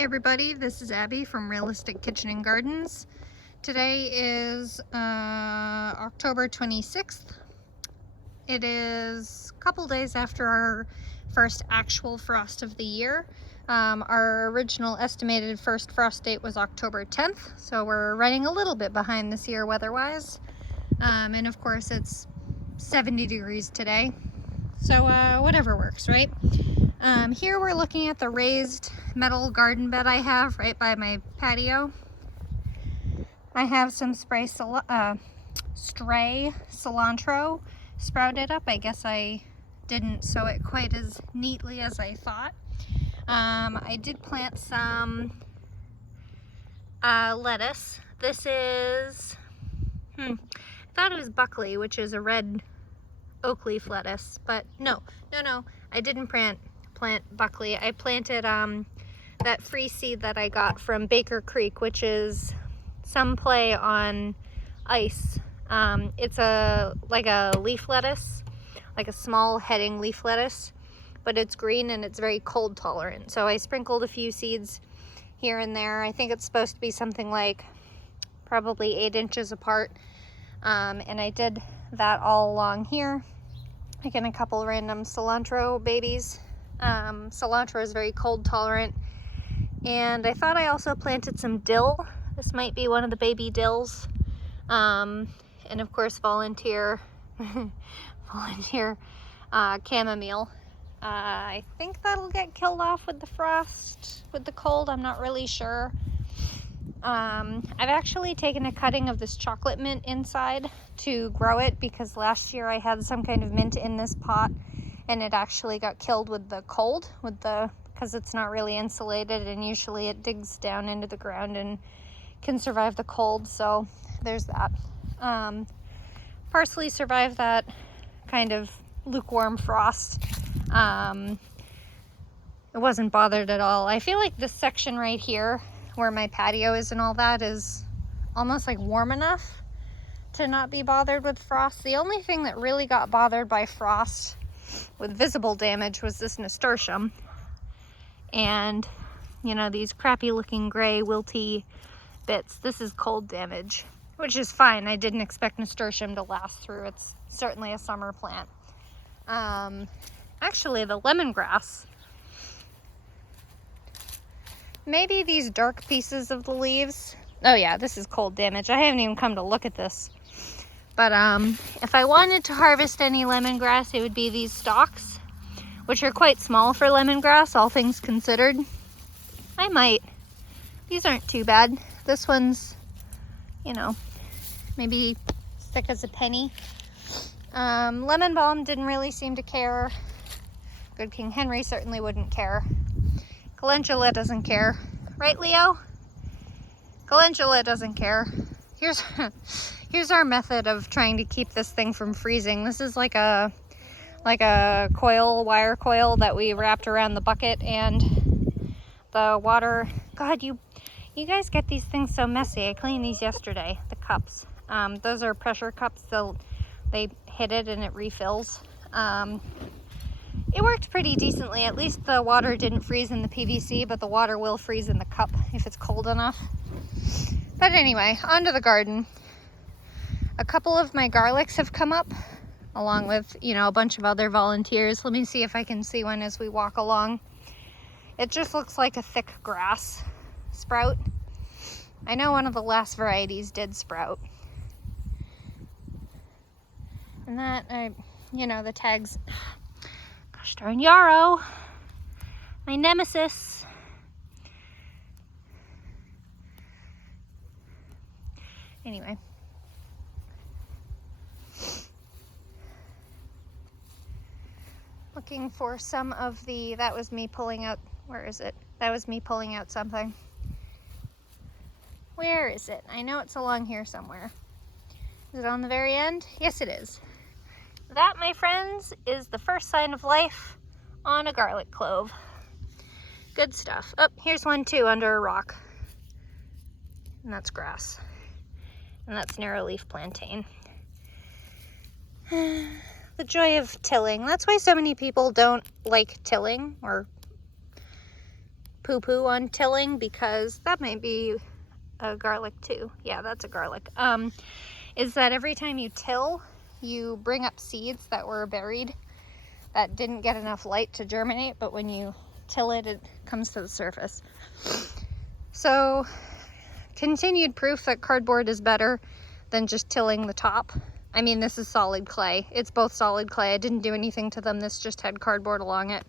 Hey everybody, this is Abby from Realistic Kitchen and Gardens. Today is October 26th. It is a couple days after our first actual frost of the year. Our original estimated first frost date was October 10th, so we're running a little bit behind this year weather-wise. And of course it's 70 degrees today, so whatever works, right? Here we're looking at the raised metal garden bed I have right by my patio. I have some stray cilantro sprouted up. I guess I didn't sow it quite as neatly as I thought. I did plant some lettuce. This is, I thought it was Buckley, which is a red oak leaf lettuce, but no, I didn't plant Buckley. I planted that free seed that I got from Baker Creek, which is some play on ice. It's like a leaf lettuce, like a small heading leaf lettuce, but it's green and it's very cold tolerant. So I sprinkled a few seeds here and there. I think it's supposed to be something like probably 8 inches apart. And I did that all along here. Again, a couple random cilantro babies. Cilantro is very cold tolerant. And I thought I also planted some dill. This might be one of the baby dills. And of course volunteer chamomile. I think that'll get killed off with the frost, with the cold, I'm not really sure. I've actually taken a cutting of this chocolate mint inside to grow it because last year I had some kind of mint in this pot and it actually got killed with the cold, because it's not really insulated and usually it digs down into the ground and can survive the cold, so there's that. Parsley survived that kind of lukewarm frost. It wasn't bothered at all. I feel like this section right here where my patio is and all that is almost like warm enough to not be bothered with frost. The only thing that really got bothered by frost with visible damage was this nasturtium, and you know, these crappy looking gray wilty bits. This is cold damage, which is fine. I didn't expect nasturtium to last through. It's certainly a summer plant. Actually the lemongrass, maybe these dark pieces of the leaves. Oh yeah, this is cold damage. I haven't even come to look at this. But if I wanted to harvest any lemongrass, it would be these stalks, which are quite small for lemongrass, all things considered. I might. These aren't too bad. This one's, you know, maybe thick as a penny. Lemon balm didn't really seem to care. Good King Henry certainly wouldn't care. Calendula doesn't care. Right, Leo? Calendula doesn't care. Here's our method of trying to keep this thing from freezing. This is like a wire coil that we wrapped around the bucket and the water. God, you guys get these things so messy. I cleaned these yesterday, the cups. Those are pressure cups, so they hit it and it refills. It worked pretty decently. At least the water didn't freeze in the PVC, but the water will freeze in the cup if it's cold enough. But anyway, onto the garden. A couple of my garlics have come up, along with, you know, a bunch of other volunteers. Let me see if I can see one as we walk along. It just looks like a thick grass sprout. I know one of the last varieties did sprout. And that, you know, the tags, gosh darn, yarrow, my nemesis. Anyway. Looking for some of the, that was me pulling out, where is it? That was me pulling out something. Where is it? I know it's along here somewhere. Is it on the very end? Yes, it is. That, my friends, is the first sign of life on a garlic clove. Good stuff. Oh, here's one too under a rock. And that's grass. And that's narrow-leaf plantain. The joy of tilling. That's why so many people don't like tilling, or poo-poo on tilling, because that might be a garlic too. Yeah, that's a garlic. Is that every time you till, you bring up seeds that were buried that didn't get enough light to germinate, but when you till it, it comes to the surface. So, continued proof that cardboard is better than just tilling the top. I mean, this is solid clay. It's both solid clay. I didn't do anything to them. This just had cardboard along it.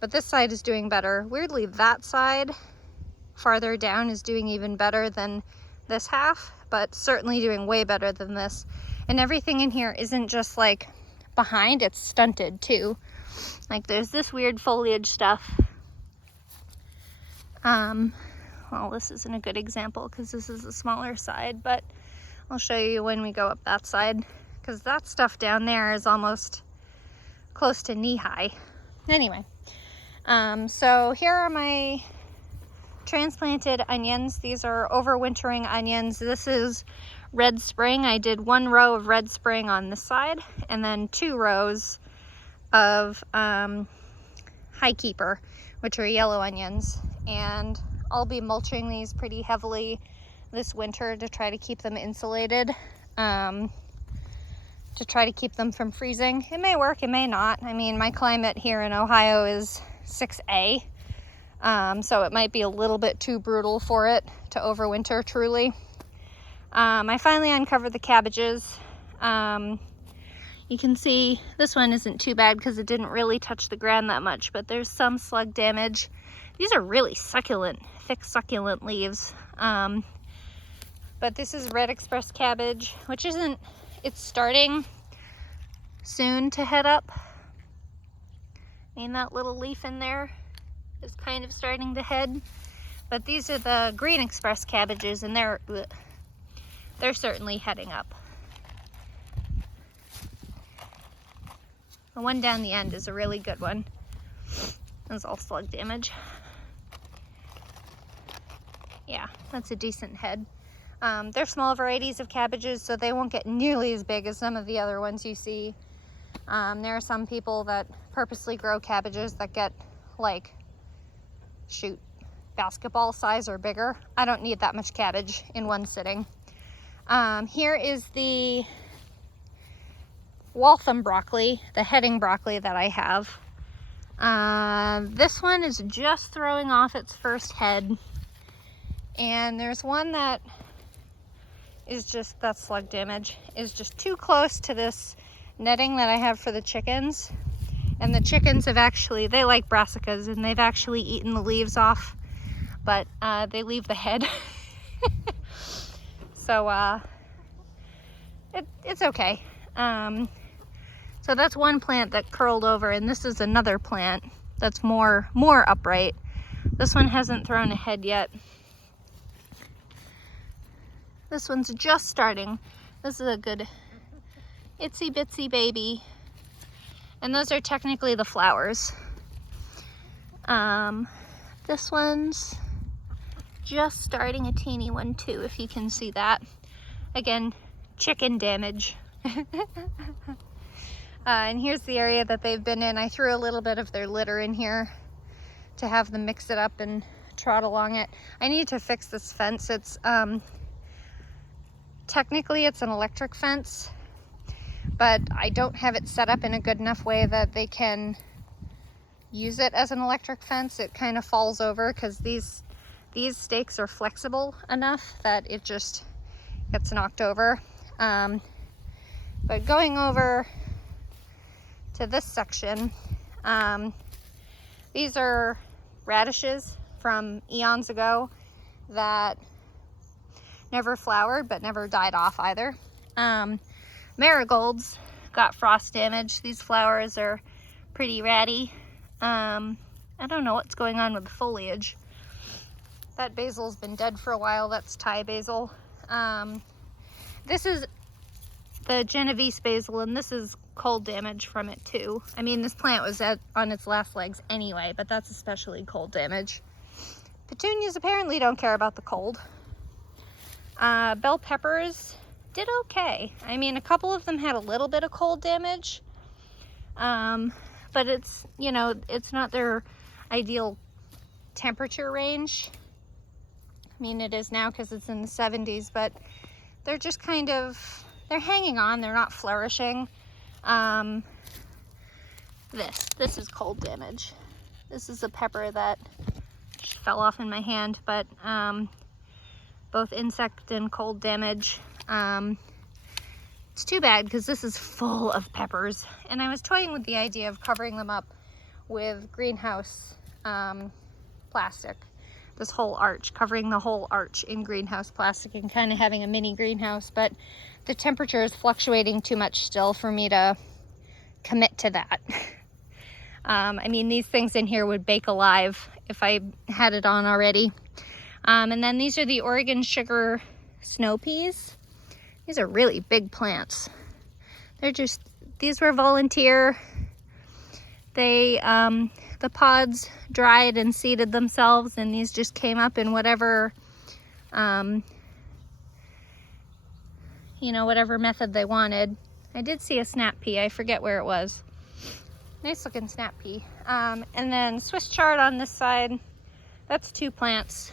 But this side is doing better. Weirdly, that side farther down is doing even better than this half, but certainly doing way better than this. And everything in here isn't just like behind, it's stunted too. Like there's this weird foliage stuff. Well, this isn't a good example because this is the smaller side, but I'll show you when we go up that side, because that stuff down there is almost close to knee high. Anyway, so here are my transplanted onions. These are overwintering onions. This is Red Spring. I did 1 row of Red Spring on this side and then 2 rows of Highkeeper, which are yellow onions. And I'll be mulching these pretty heavily this winter to try to keep them insulated, to try to keep them from freezing. It may work, it may not. I mean, my climate here in Ohio is 6A, so it might be a little bit too brutal for it to overwinter truly. I finally uncovered the cabbages. You can see this one isn't too bad because it didn't really touch the ground that much, but there's some slug damage. These are really succulent, thick succulent leaves. But this is Red Express cabbage, which isn't, it's starting soon to head up. I mean, that little leaf in there is kind of starting to head. But these are the Green Express cabbages, and they're certainly heading up. The one down the end is a really good one. That's all slug damage. Yeah, that's a decent head. They're small varieties of cabbages, so they won't get nearly as big as some of the other ones you see. There are some people that purposely grow cabbages that get like, shoot, basketball size or bigger. I don't need that much cabbage in one sitting. Here is the Waltham broccoli, the heading broccoli that I have. This one is just throwing off its first head. And there's one that is just, that slug damage, is just too close to this netting that I have for the chickens. And the chickens have actually, they like brassicas, and they've actually eaten the leaves off, but they leave the head. So it's okay. So that's one plant that curled over, and this is another plant that's more upright. This one hasn't thrown a head yet. This one's just starting. This is a good itsy bitsy baby. And those are technically the flowers. This one's just starting a teeny one too, if you can see that. Again, chicken damage. And here's the area that they've been in. I threw a little bit of their litter in here to have them mix it up and trot along it. I need to fix this fence. It's technically it's an electric fence, but I don't have it set up in a good enough way that they can use it as an electric fence. It kind of falls over because these stakes are flexible enough that it just gets knocked over. But going over to this section, these are radishes from eons ago that never flowered but never died off either. Marigolds got frost damage. These flowers are pretty ratty. I don't know what's going on with the foliage. That basil's been dead for a while. That's Thai basil. This is the Genovese basil, and this is cold damage from it too. I mean, this plant was on its last legs anyway, but that's especially cold damage. Petunias apparently don't care about the cold. Bell peppers did okay. I mean, a couple of them had a little bit of cold damage, but it's, you know, it's not their ideal temperature range. I mean, it is now because it's in the 70s, but they're just kind of, they're hanging on. They're not flourishing. This is cold damage. This is a pepper that just fell off in my hand, but both insect and cold damage. It's too bad because this is full of peppers, and I was toying with the idea of covering them up with greenhouse plastic. This whole arch, covering the whole arch in greenhouse plastic and kind of having a mini greenhouse, but the temperature is fluctuating too much still for me to commit to that. I mean, these things in here would bake alive if I had it on already. And then these are the Oregon Sugar Snow Peas. These are really big plants. These were volunteer. They, the pods dried and seeded themselves, and these just came up in whatever, whatever method they wanted. I did see a snap pea. I forget where it was. Nice looking snap pea. And then Swiss chard on this side. That's 2 plants.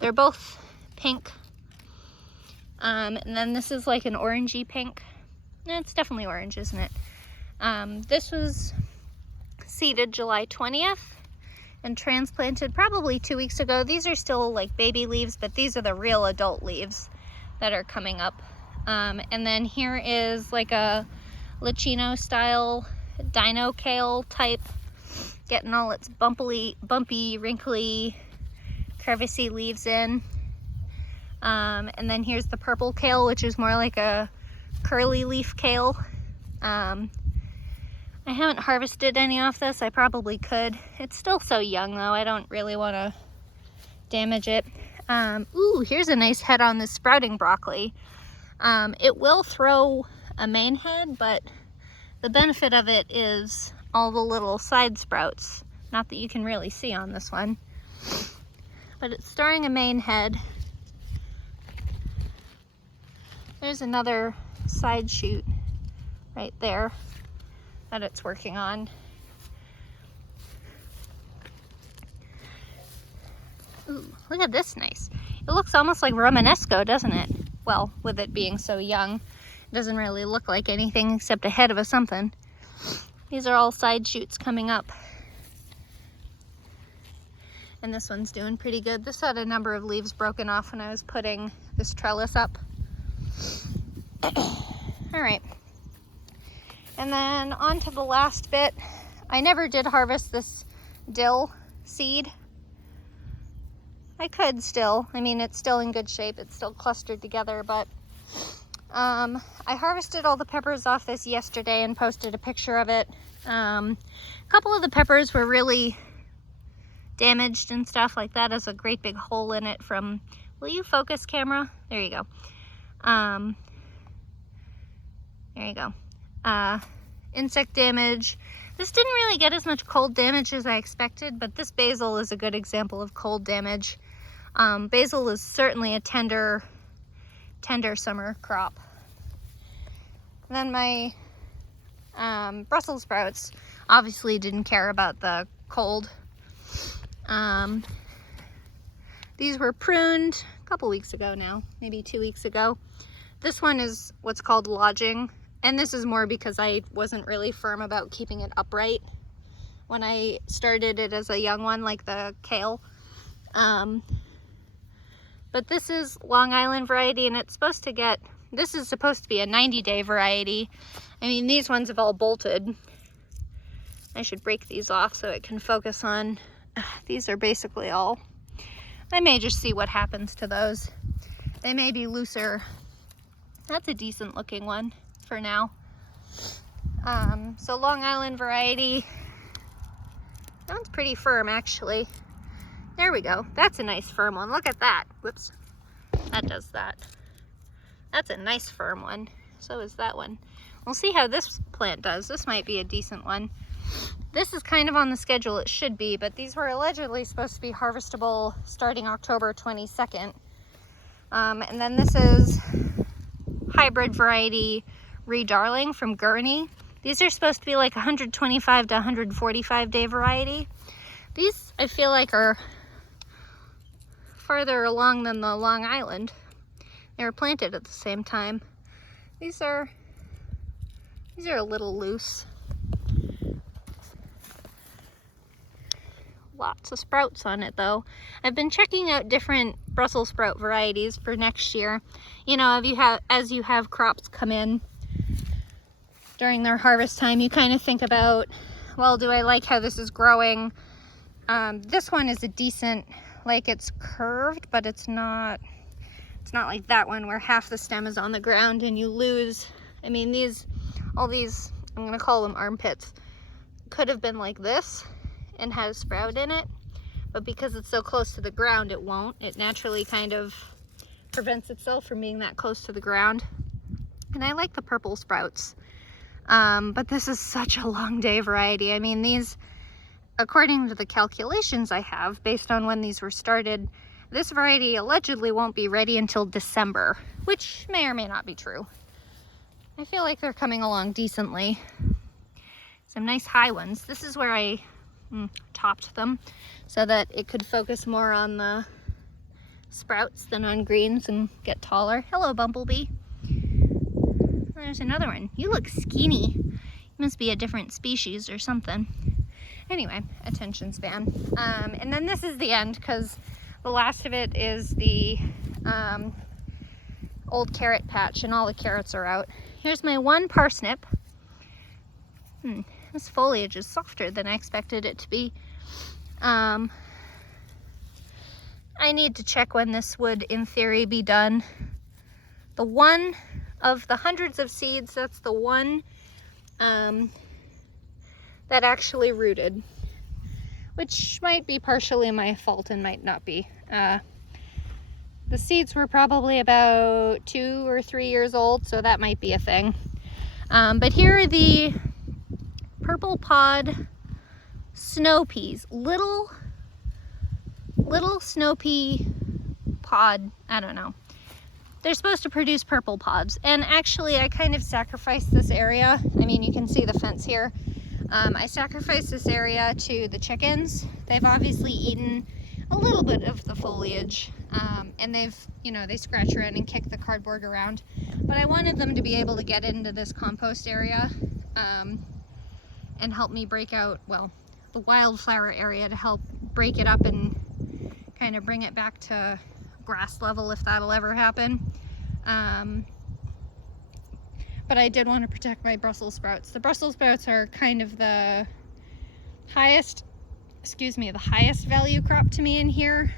They're both pink. And then this is like an orangey pink. It's definitely orange, isn't it? This was seeded July 20th and transplanted probably 2 weeks ago. These are still like baby leaves, but these are the real adult leaves that are coming up. And then here is like a Licino style dino kale type, getting all its bumpy, wrinkly, crevicey leaves in. And then here's the purple kale, which is more like a curly leaf kale. I haven't harvested any off this. I probably could. It's still so young though. I don't really want to damage it. Ooh, here's a nice head on this sprouting broccoli. It will throw a main head, but the benefit of it is all the little side sprouts. Not that you can really see on this one, but it's throwing a main head. There's another side shoot right there that it's working on. Ooh, look at this nice. It looks almost like Romanesco, doesn't it? Well, with it being so young, it doesn't really look like anything except a head of a something. These are all side shoots coming up. And this one's doing pretty good. This had a number of leaves broken off when I was putting this trellis up. All right. And then on to the last bit. I never did harvest this dill seed. I could still. I mean, it's still in good shape. It's still clustered together, but I harvested all the peppers off this yesterday and posted a picture of it. A couple of the peppers were really damaged and stuff like that. There's a great big hole in it from, will you focus, camera? There you go. There you go. Insect damage. This didn't really get as much cold damage as I expected, but this basil is a good example of cold damage. Basil is certainly a tender summer crop. And then my Brussels sprouts obviously didn't care about the cold. These were pruned a couple weeks ago now, maybe 2 weeks ago. This one is what's called lodging, and this is more because I wasn't really firm about keeping it upright when I started it as a young one, like the kale. But this is Long Island variety, and it's supposed to get, this is supposed to be a 90-day variety. I mean, these ones have all bolted. I should break these off so it can focus on, these are basically all, I may just see what happens to those. They may be looser. That's a decent looking one for now. So Long Island variety, that one's pretty firm actually. There we go. That's a nice firm one. Look at that. Whoops. That does that. That's a nice firm one. So is that one. We'll see how this plant does. This might be a decent one. This is kind of on the schedule. It should be, but these were allegedly supposed to be harvestable starting October 22nd. And then this is hybrid variety Redarling from Gurney. These are supposed to be like 125 to 145 day variety. These I feel like are farther along than the Long Island. They were planted at the same time. These are a little loose. Lots of sprouts on it though. I've been checking out different Brussels sprout varieties for next year. You know, as you have crops come in during their harvest time, you kind of think about, well, do I like how this is growing? This one is a decent, like it's curved, but it's not like that one where half the stem is on the ground and you lose. I mean, all these, I'm gonna call them armpits, could have been like this and had a sprout in it, but because it's so close to the ground, it won't. It naturally kind of prevents itself from being that close to the ground. And I like the purple sprouts, but this is such a long day variety. I mean, these, according to the calculations I have, based on when these were started, this variety allegedly won't be ready until December, which may or may not be true. I feel like they're coming along decently. Some nice high ones. This is where I topped them so that it could focus more on the sprouts than on greens and get taller. Hello, Bumblebee. There's another one. You look skinny. You must be a different species or something. Anyway, attention span. And then this is the end, because the last of it is the old carrot patch and all the carrots are out. Here's my one parsnip. This foliage is softer than I expected it to be. I need to check when this would, in theory, be done. The one of the hundreds of seeds, that's the one that actually rooted, which might be partially my fault and might not be. The seeds were probably about 2 or 3 years old, so that might be a thing. But here are the purple pod snow peas. Little snow pea pod, I don't know. They're supposed to produce purple pods. And actually I kind of sacrificed this area. I mean, you can see the fence here. I sacrificed this area to the chickens. They've obviously eaten a little bit of the foliage, and they've, you know, they scratch around and kick the cardboard around. But I wanted them to be able to get into this compost area and help me break out, well, the wildflower area, to help break it up and kind of bring it back to grass level, if that'll ever happen. But I did want to protect my Brussels sprouts. The Brussels sprouts are kind of the highest value crop to me in here,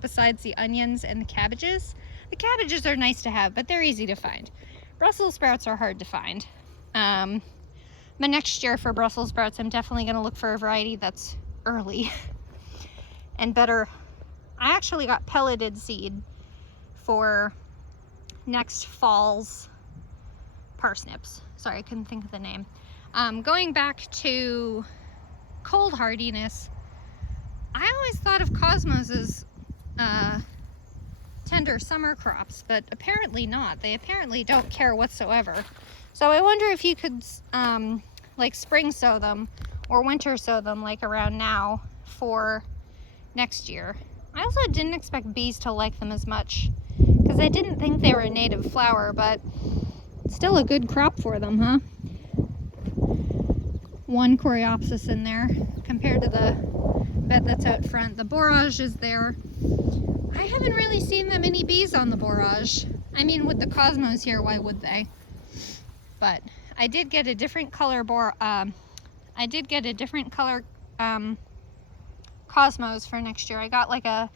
besides the onions and the cabbages. The cabbages are nice to have, but they're easy to find. Brussels sprouts are hard to find. But next year for Brussels sprouts, I'm definitely going to look for a variety that's early and better. I actually got pelleted seed for next fall's parsnips. Sorry, I couldn't think of the name. Going back to cold hardiness, I always thought of Cosmos as tender summer crops, but apparently not. They apparently don't care whatsoever. So I wonder if you could like spring sow them or winter sow them like around now for next year. I also didn't expect bees to like them as much because I didn't think they were a native flower, but still a good crop for them, huh? One Coreopsis in there compared to the bed that's out front. The borage is there. I haven't really seen that many bees on the borage. I mean, with the Cosmos here, why would they? But I did get a different color Cosmos for next year. I got like a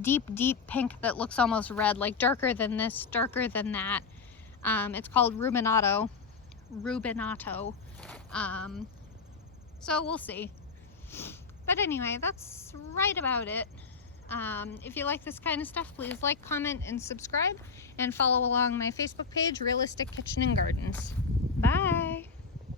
deep pink that looks almost red, like darker than this, darker than that. It's called Rubinato. So we'll see. But anyway, that's right about it. If you like this kind of stuff, please like, comment, and subscribe, and follow along my Facebook page, Realistic Kitchen and Gardens. Bye!